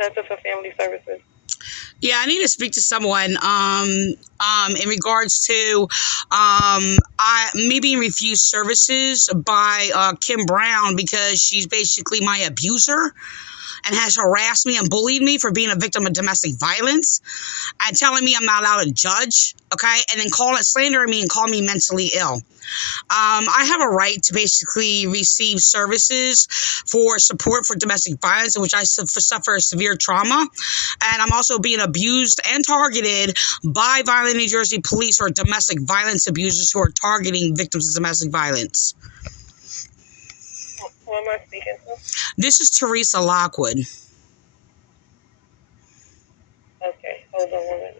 Center for Family Services. Yeah, I need to speak to someone in regards to me being refused services by Kim Brown because she's basically my abuser and has harassed me and bullied me for being a victim of domestic violence and telling me I'm not allowed to judge, okay, and then slandering me and call me mentally ill. I have a right to basically receive services for support for domestic violence, in which I suffer severe trauma. And I'm also being abused and targeted by Violent New Jersey police or domestic violence abusers who are targeting victims of domestic violence. Who am I speaking to? This is Teresa Lockwood. Okay, hold on 1 minute.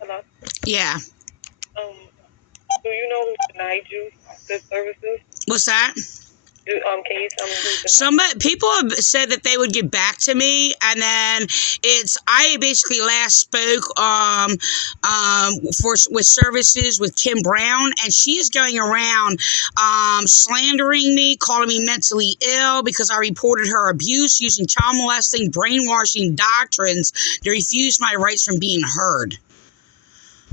Hello? Yeah. Do you know who denied you the services? What's that? Can you tell me who denied? People have said that they would get back to me, and then I basically last spoke with services with Kim Brown, and she is going around slandering me, calling me mentally ill because I reported her abuse using child molesting, brainwashing doctrines to refuse my rights from being heard.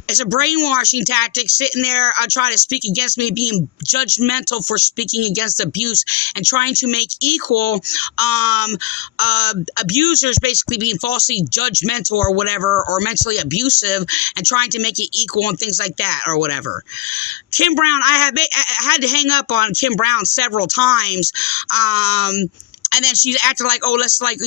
It's a brainwashing tactic, sitting there trying to speak against me, being judgmental for speaking against abuse and trying to make equal abusers basically being falsely judgmental or whatever, or mentally abusive, and trying to make it equal and things like that or whatever. Kim Brown, I had to hang up on Kim Brown several times. And then she acted like, oh, let's get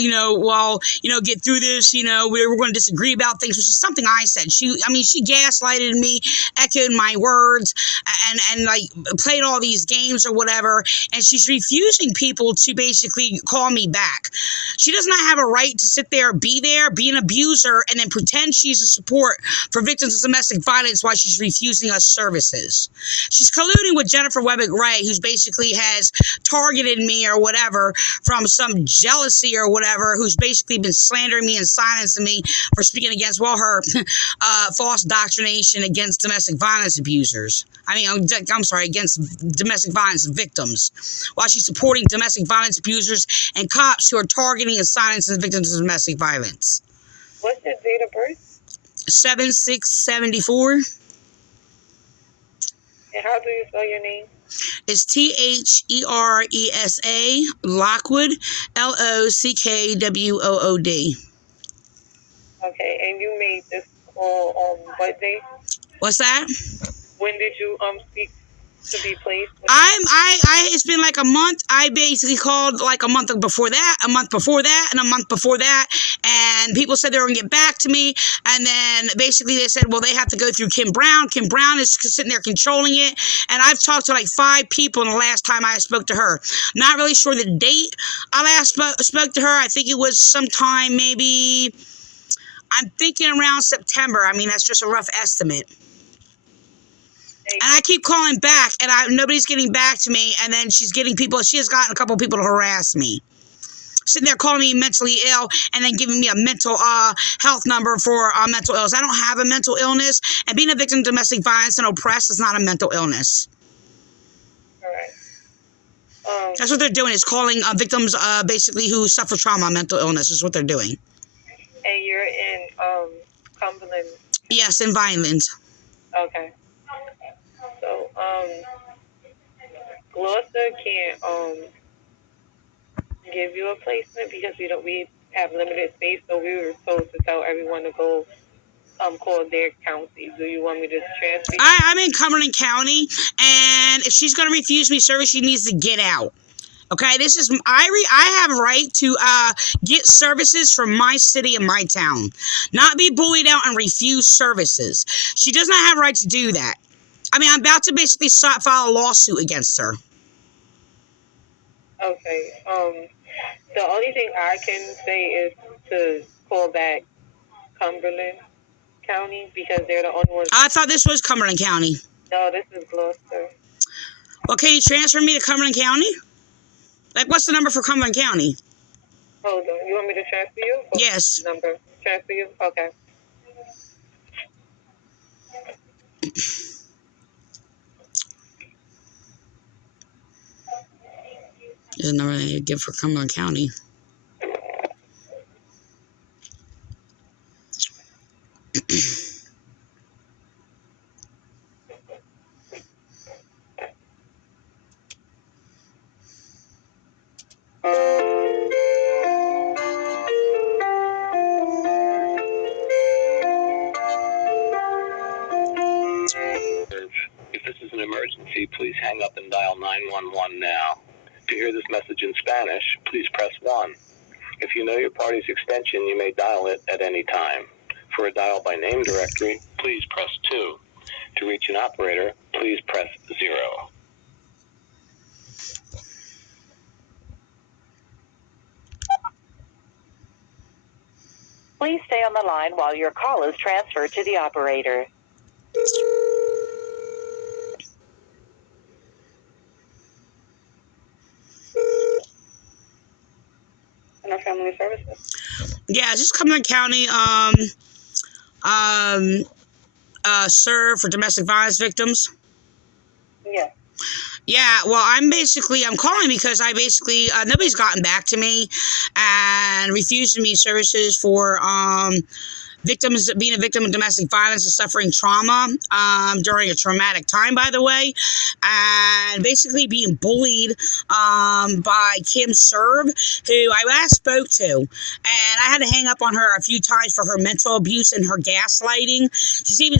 through this. We're going to disagree about things, which is something I said. She gaslighted me, echoed my words, and like played all these games or whatever. And she's refusing people to basically call me back. She does not have a right to sit there, be an abuser, and then pretend she's a support for victims of domestic violence while she's refusing us services. She's colluding with Jennifer Webber-Gray, who's basically has targeted me or whatever from some jealousy or whatever, who's basically been slandering me and silencing me for speaking against, her false doctrination against domestic violence abusers. Against domestic violence victims, while she's supporting domestic violence abusers and cops who are targeting and silencing victims of domestic violence. What's your date of birth? 7/6/74. And how do you spell your name? It's Theresa Lockwood, LOCKWOOD. Okay, and you made this call on what day? What's that? When did you speak to be placed? It's been like a month. I basically called like a month before that, and a month before that, and people said they were going to get back to me, and then basically they said, well, they have to go through Kim Brown. Kim Brown is sitting there controlling it, and I've talked to like 5 people in the last time I spoke to her. Not really sure the date I last spoke to her. I think it was sometime maybe, I'm thinking around September. That's just a rough estimate. And I keep calling back, and nobody's getting back to me. And then she has gotten a couple people to harass me. Sitting there calling me mentally ill and then giving me a mental health number for mental illness. I don't have a mental illness. And being a victim of domestic violence and oppressed is not a mental illness. All right. That's what they're doing, is calling victims basically who suffer trauma, mental illness, is what they're doing. And you're in Cumberland. Yes, in Vineland. Okay. So Gloucester can't give you a placement because we have limited space, so we were supposed to tell everyone to go call their county. Do you want me to transfer? I'm in Cumberland County, and if she's going to refuse me service, she needs to get out. Okay, this is I have a right to get services from my city and my town, not be bullied out and refuse services. She does not have a right to do that. I mean, I'm about to basically file a lawsuit against her. Okay. The only thing I can say is to call back Cumberland County because they're the only ones. I thought this was Cumberland County. No, this is Gloucester. Well, can you transfer me to Cumberland County? Like, what's the number for Cumberland County? Hold on. You want me to transfer you? Yes. Number. Transfer you? Okay. There's a number I need to give for Cumberland County. If this is an emergency, please hang up and dial 911 now. To hear this message in Spanish, please press 1. If you know your party's extension, you may dial it at any time. For a dial by name directory, please press 2. To reach an operator, please press 0. Please stay on the line while your call is transferred to the operator. And our family services. Yeah, just Cumberland County, SERV for domestic violence victims. Yeah. Yeah, well, I'm calling because nobody's gotten back to me and refusing me services for, being a victim of domestic violence and suffering trauma during a traumatic time, by the way, and basically being bullied by Kim SERV, who I last spoke to, and I had to hang up on her a few times for her mental abuse and her gaslighting. She's even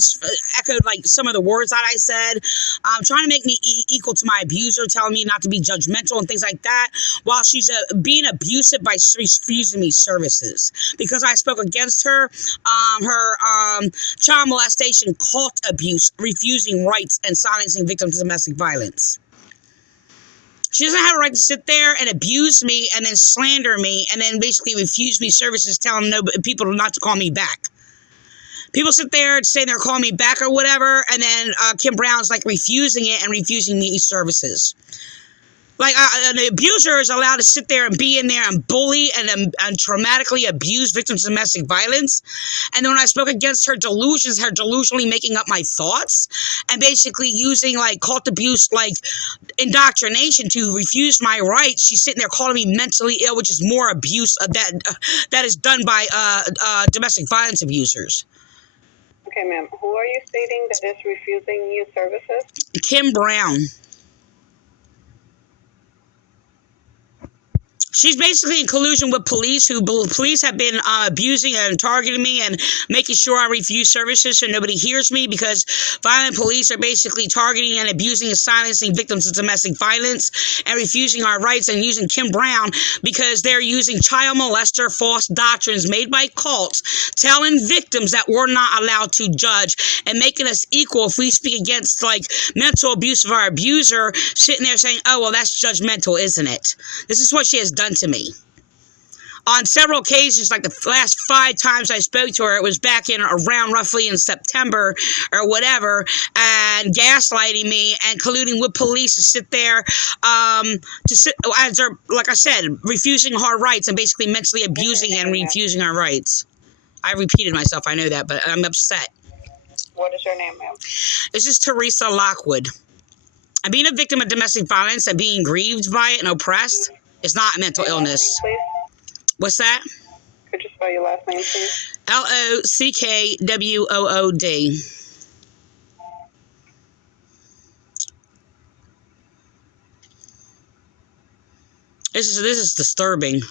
echoed like some of the words that I said, trying to make me equal to my abuser, telling me not to be judgmental and things like that, while she's being abusive by refusing me services because I spoke against her. Child molestation, cult abuse, refusing rights, and silencing victims of domestic violence. She doesn't have a right to sit there and abuse me and then slander me and then basically refuse me services, telling people not to call me back. People sit there saying they're calling me back or whatever, and then Kim Brown's like refusing it and refusing me services. Like, an abuser is allowed to sit there and be in there and bully and traumatically abuse victims of domestic violence. And then when I spoke against her delusions, her delusionally making up my thoughts and basically using, like, cult abuse, like, indoctrination to refuse my rights, she's sitting there calling me mentally ill, which is more abuse that is done by domestic violence abusers. Okay, ma'am. Who are you stating that is refusing you services? Kim Brown. She's basically in collusion with police, police have been abusing and targeting me and making sure I refuse services so nobody hears me, because violent police are basically targeting and abusing and silencing victims of domestic violence and refusing our rights, and using Kim Brown because they're using child molester false doctrines made by cults, telling victims that we're not allowed to judge and making us equal if we speak against, like, mental abuse of our abuser, sitting there saying, oh, well, that's judgmental, isn't it? This is what she has done to me. On several occasions, like the last 5 times I spoke to her, it was back in around roughly in September or whatever, and gaslighting me and colluding with police to sit there, as they're, like I said, refusing our rights and basically mentally abusing and refusing our rights. I repeated myself, I know that, but I'm upset. What is your name, ma'am? This is Teresa Lockwood. And being a victim of domestic violence and being grieved by it and oppressed is not a mental illness. Please. What's that? Could you spell your last name, please? Lockwood. This is disturbing.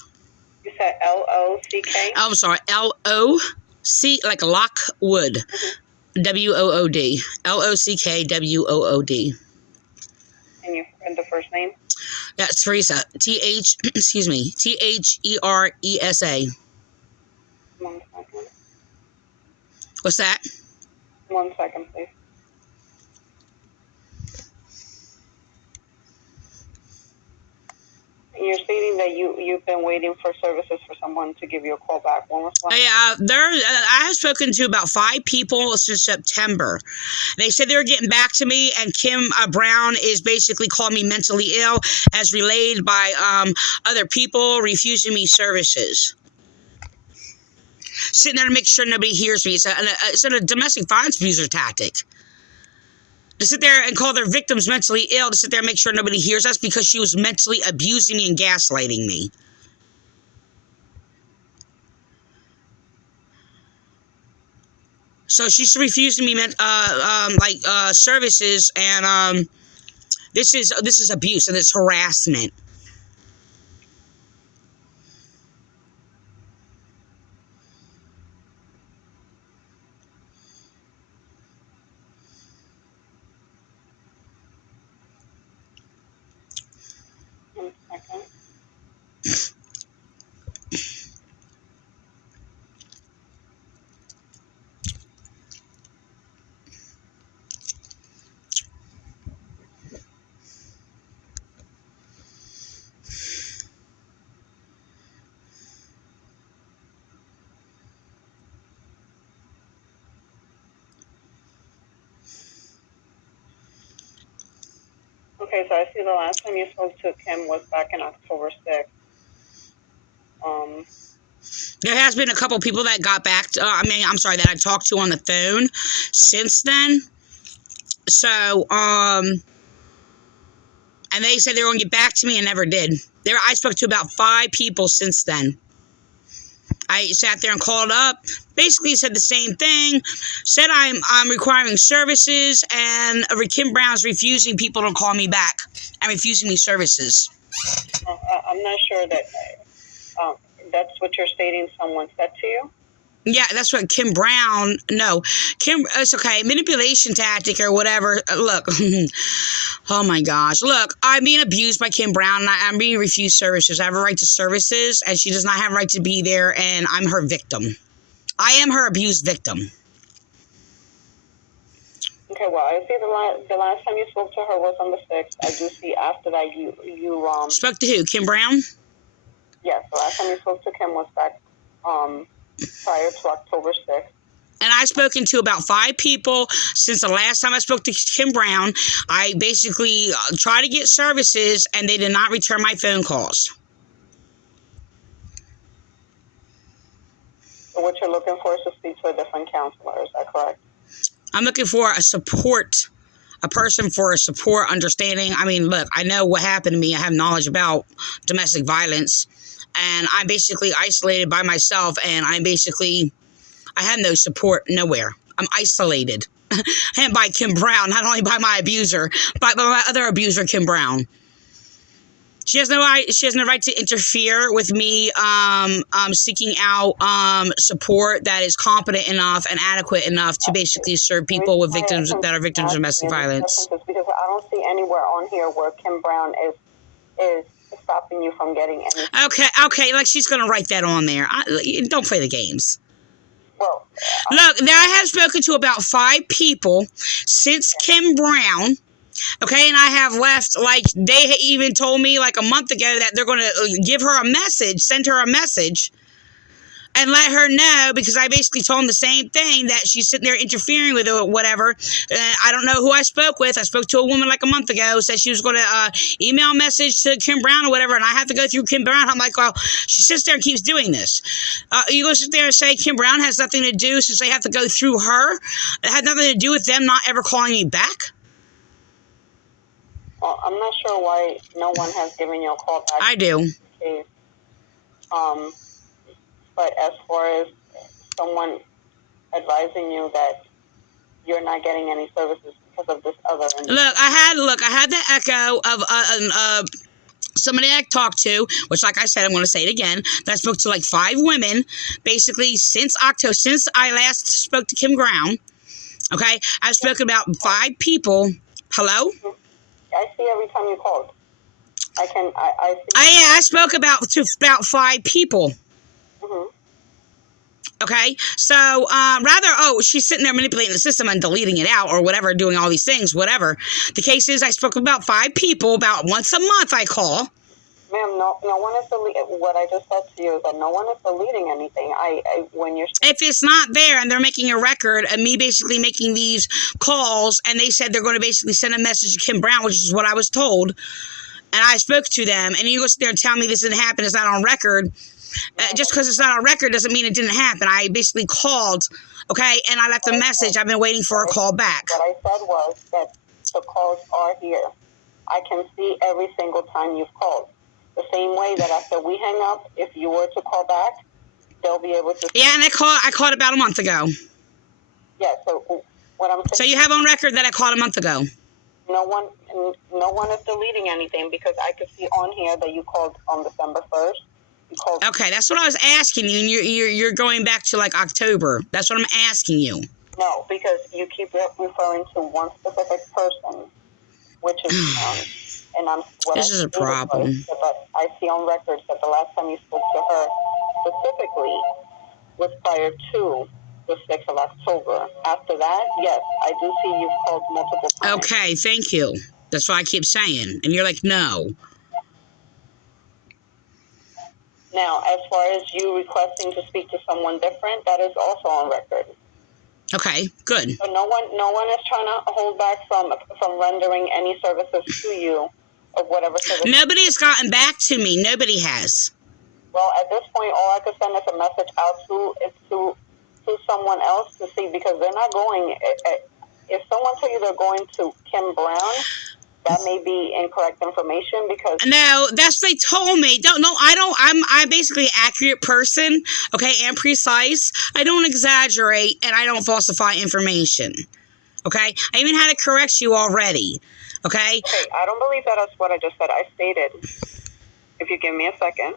You said L-O-C-K? Oh, I'm sorry. L-O-C, like Lockwood. W-O-O-D. Lockwood. And the first name? That's Teresa. T-H-E-R-E-S-A. 1 second. What's that? 1 second, please. You're stating that you've been waiting for services for someone to give you a call back. When was that? I have spoken to about 5 people since September. They said they were getting back to me, and Kim Brown is basically calling me mentally ill, as relayed by other people refusing me services. Sitting there to make sure nobody hears me. It's a domestic violence abuser tactic. To sit there and call their victims mentally ill, to sit there and make sure nobody hears us because she was mentally abusing me and gaslighting me. So she's refusing me services, and this is abuse and it's harassment. Okay, so I see the last time you spoke to Kim was back in October 6th. There has been a couple people that got back to, that I talked to on the phone since then. So, and they said they were going to get back to me and never did. I spoke to about 5 people since then. I sat there and called up, basically said the same thing, said I'm requiring services, and Kim Brown's refusing people to call me back and refusing me services. I'm not sure that that's what you're stating someone said to you. Yeah, that's what Kim Brown, no. It's okay, manipulation tactic or whatever. Look, oh my gosh. Look, I'm being abused by Kim Brown, and I'm being refused services. I have a right to services, and she does not have a right to be there, and I'm her victim. I am her abused victim. Okay, well, I see the last time you spoke to her was on the 6th. I do see after that you Spoke to who, Kim Brown? Yes, the last time you spoke to Kim was back, prior to October 6th. And I've spoken to about 5 people since the last time I spoke to Kim Brown. I basically tried to get services, and they did not return my phone calls. So what you're looking for is to speak to a different counselor, is that correct? I'm looking for a person for a support, understanding. I mean, look, I know what happened to me. I have knowledge about domestic violence, and I'm basically isolated by myself, and I have no support nowhere. I'm isolated. And by Kim Brown, not only by my abuser, but by my other abuser, Kim Brown. She has no right to interfere with me seeking out support that is competent enough and adequate enough to basically serve people with victims that are victims of domestic violence. Because I don't see anywhere on here where Kim Brown is stopping you from getting anything. Okay, like she's going to write that on there. Don't play the games. Well, look, I have spoken to about 5 people since Kim Brown. Okay, and I have left, like, they even told me, like, a month ago that they're going to give her a message, send her a message, and let her know, because I basically told them the same thing, that she's sitting there interfering with her or whatever. I don't know who I spoke with. I spoke to a woman, like, a month ago, said she was going to email a message to Kim Brown or whatever, and I have to go through Kim Brown. I'm like, well, she sits there and keeps doing this. You go sit there and say Kim Brown has nothing to do, since they have to go through her? It had nothing to do with them not ever calling me back? I'm not sure why no one has given you a call back. I do. Case. But as far as someone advising you that you're not getting any services because of this other. Look, I had the echo of somebody I talked to, which, like I said, I'm going to say it again, that I spoke to like 5 women, basically since October, since I last spoke to Kim Brown. Okay, I've spoken about 5 people. Hello? I see every time you called. I see. I spoke about 5 people. Mm-hmm. Okay, so she's sitting there manipulating the system and deleting it out or whatever, doing all these things, whatever. The case is, I spoke about 5 people. About once a month I call. Ma'am, no one is deleting. What I just said to you is that no one is deleting anything. If it's not there and they're making a record of me basically making these calls, and they said they're going to basically send a message to Kim Brown, which is what I was told, and I spoke to them, and you go sit there and tell me this didn't happen, it's not on record. Just because it's not on record doesn't mean it didn't happen. I basically called, okay, and I left a message. I've been waiting for a call back. What I said was that the calls are here. I can see every single time you've called. The same way that after we hang up, if you were to call back, they'll be able to. Yeah, and I called about a month ago. Yeah. So what I'm saying. So you have on record that I called a month ago. No one is deleting anything because I could see on here that you called on December 1st. Okay, that's what I was asking you, and you're going back to like October. That's what I'm asking you. No, because you keep referring to one specific person, which is and this is a problem. But I see on records that the last time you spoke to her specifically was prior to the 6th of October. After that, yes, I do see you've called multiple times. Okay, thank you. That's what I keep saying, and you're like, no. Now, as far as you requesting to speak to someone different, that is also on record. Okay, good. So no one is trying to hold back from rendering any services to you of whatever service. Nobody has gotten back to me. Nobody has. Well, at this point, all I could send is a message out to someone else to see, because they're not going. If someone tells you they're going to Kim Brown, that may be incorrect information because. No, that's what they told me. I'm basically an accurate person, okay, and precise. I don't exaggerate and I don't falsify information. Okay? I even had to correct you already. Okay? Okay, I don't believe that's what I just said. I stated, if you give me a second,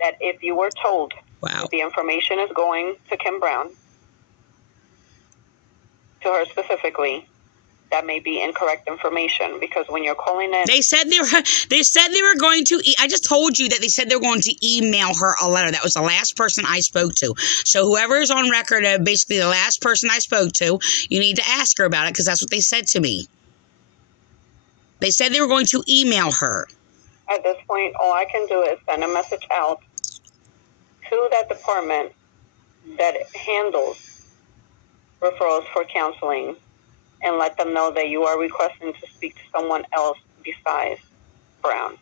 that if you were told that the information is going to Kim Brown, to her specifically, that may be incorrect information, because when you're calling in, they said they were going to. I just told you that they said they were going to email her a letter. That was the last person I spoke to. So whoever is on record, basically the last person I spoke to, you need to ask her about it, because that's what they said to me. They said they were going to email her. At this point, all I can do is send a message out to that department that handles referrals for counseling, and let them know that you are requesting to speak to someone else besides Brown.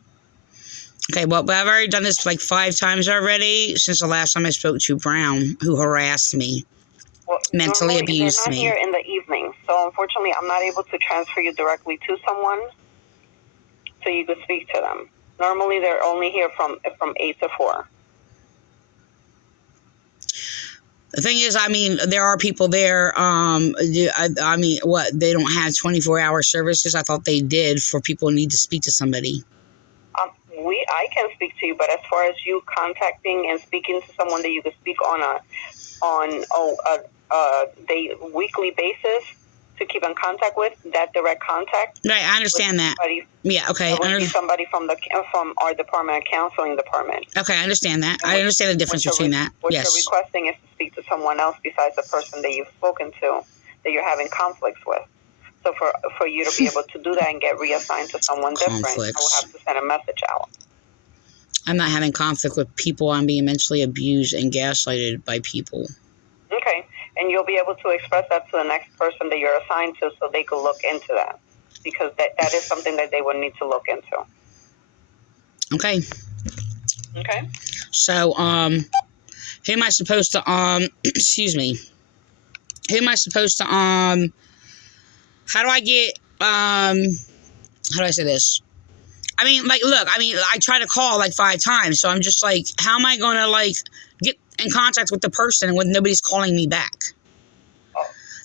Okay, well, I've already done this like 5 times already since the last time I spoke to Brown, who harassed me, mentally abused me. They're not here in the evening, so unfortunately I'm not able to transfer you directly to someone so you could speak to them. Normally they're only here from 8 to 4. The thing is, I mean, there are people there, I mean, what, they don't have 24-hour services? I thought they did for people who need to speak to somebody. I can speak to you, but as far as you contacting and speaking to someone that you can speak on a weekly basis to keep in contact with, that direct contact. Right, I understand that. Yeah, okay. It would be somebody from our department, counseling department. Okay, I understand that. I understand the difference between that. What yes. you're requesting is to speak to someone else besides the person that you've spoken to, that you're having conflicts with. So for you to be able to do that and get reassigned to someone different, I will have to send a message out. I'm not having conflict with people. I'm being mentally abused and gaslighted by people. Okay. And you'll be able to express that to the next person that you're assigned to, so they could look into that, because that is something that they would need to look into. Okay. Okay. So, who am I supposed to, excuse me. Who am I supposed to, how do I get, how do I say this? I mean, like, look, I mean, I tried to call like 5 times, so I'm just like, how am I going to like get in contact with the person when nobody's calling me back?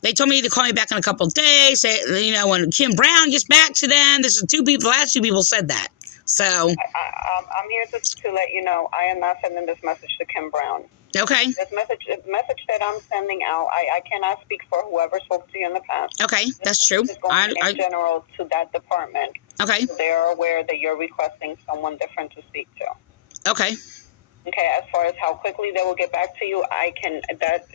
They told me to call me back in a couple of days. You know, when Kim Brown gets back to them, this is the last 2 people said that. So I'm here to let you know I am not sending this message to Kim Brown. okay, This message that I'm sending out, I cannot speak for whoever spoke to you in the past. okay, that's true. It's going in general to that department. Okay, So they are aware that you're requesting someone different to speak to. okay, Okay, as far as how quickly they will get back to you,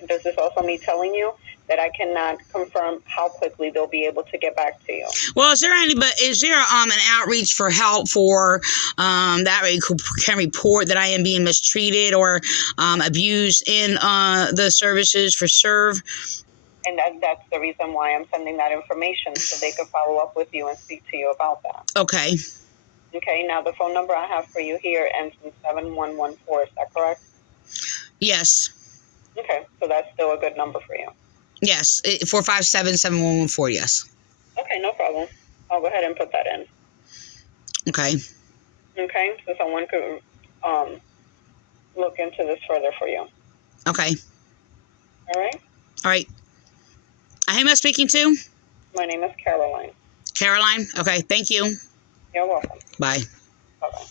this is also me telling you that I cannot confirm how quickly they'll be able to get back to you. well, is there an outreach for help for that way can report that I am being mistreated or abused in the services for SERV? And that's the reason why I'm sending that information, so they can follow up with you and speak to you about that. Okay. Okay, now the phone number I have for you here ends in 7114, is that correct? Yes. Okay, so that's still a good number for you. Yes, 457-7114, yes. Okay, no problem. I'll go ahead and put that in. Okay. Okay, so someone could look into this further for you. Okay. All right? All right. Who am I speaking to? My name is Caroline. Caroline? Okay, thank you. You're welcome. Bye. Bye-bye.